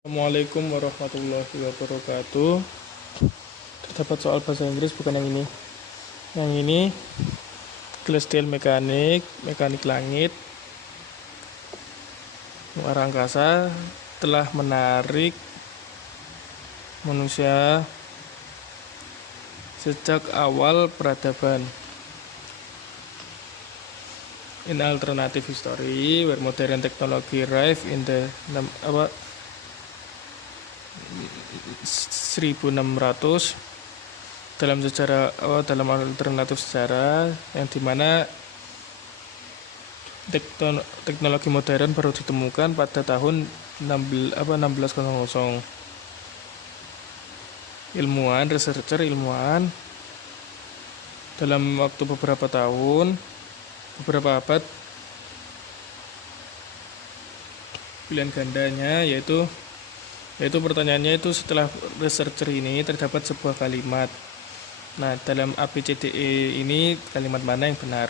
Assalamualaikum warahmatullahi wabarakatuh. Terdapat soal bahasa Inggris bukan yang ini. Yang ini celestial mekanik, mekanik langit, luar angkasa telah menarik manusia sejak awal peradaban. In alternative history, where modern technology arrived in the 1600 dalam sejarah dalam alternatif sejarah yang dimana teknologi modern baru ditemukan pada tahun 1600. Researcher ilmuwan dalam waktu beberapa tahun, beberapa abad, pilihan gandanya yaitu pertanyaannya itu setelah researcher ini terdapat sebuah kalimat. Nah, dalam ABCDE ini kalimat mana yang benar?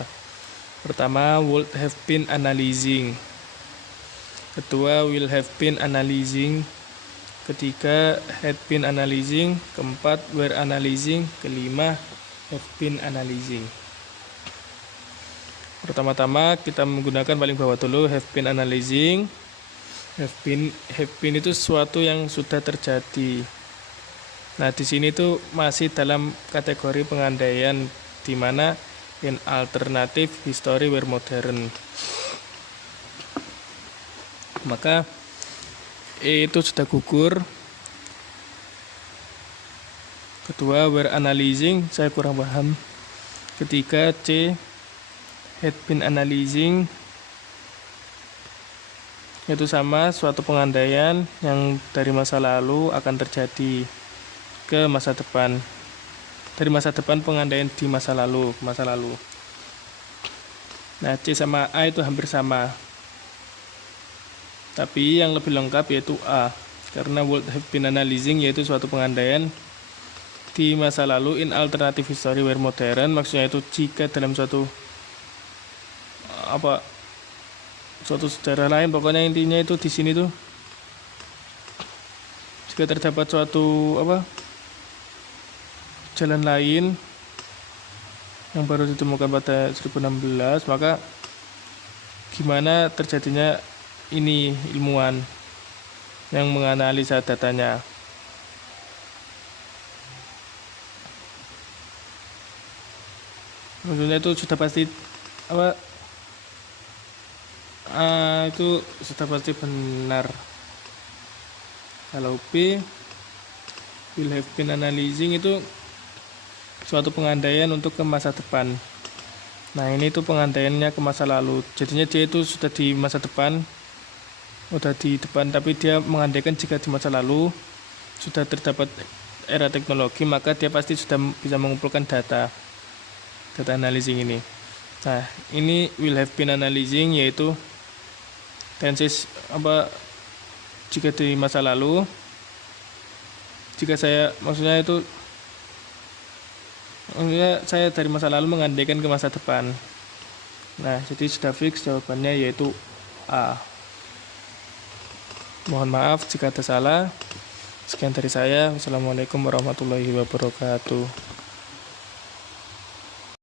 Pertama, would have been analyzing. Kedua, will have been analyzing. Ketiga, had been analyzing. Keempat, were analyzing. Kelima, have been analyzing. Pertama-tama kita menggunakan paling bawah dulu, have been analyzing. Have been itu sesuatu yang sudah terjadi. Nah, di sini tuh masih dalam kategori pengandaian di mana in alternative history were modern. Maka E itu sudah gugur. Kedua, were analyzing, saya kurang paham. Ketiga, C, had been analyzing, itu sama suatu pengandaian yang dari masa lalu akan terjadi ke masa depan. Dari masa depan pengandaian di masa lalu ke masa lalu. Nah, C sama A itu hampir sama. Tapi yang lebih lengkap yaitu A, karena would have been analyzing yaitu suatu pengandaian di masa lalu in alternative history where modern, maksudnya itu jika dalam suatu sejarah lain, pokoknya intinya itu di sini tuh jika terdapat suatu jalan lain yang baru ditemukan pada 1016, maka gimana terjadinya ini ilmuwan yang menganalisa datanya. Maksudnya itu sudah pasti itu sudah pasti benar. Kalau B, will have been analyzing itu suatu pengandaian untuk ke masa depan. Nah, ini tuh pengandaiannya ke masa lalu. Jadinya dia itu sudah di masa depan, udah di depan, tapi dia mengandaikan jika di masa lalu sudah terdapat era teknologi, maka dia pasti sudah bisa mengumpulkan data analyzing ini. Nah, ini will have been analyzing yaitu tenses jika di masa lalu, jika saya saya dari masa lalu mengandaikan ke masa depan. Nah, jadi sudah fix jawabannya yaitu A. Mohon maaf jika ada salah. Sekian dari saya. Wassalamualaikum warahmatullahi wabarakatuh.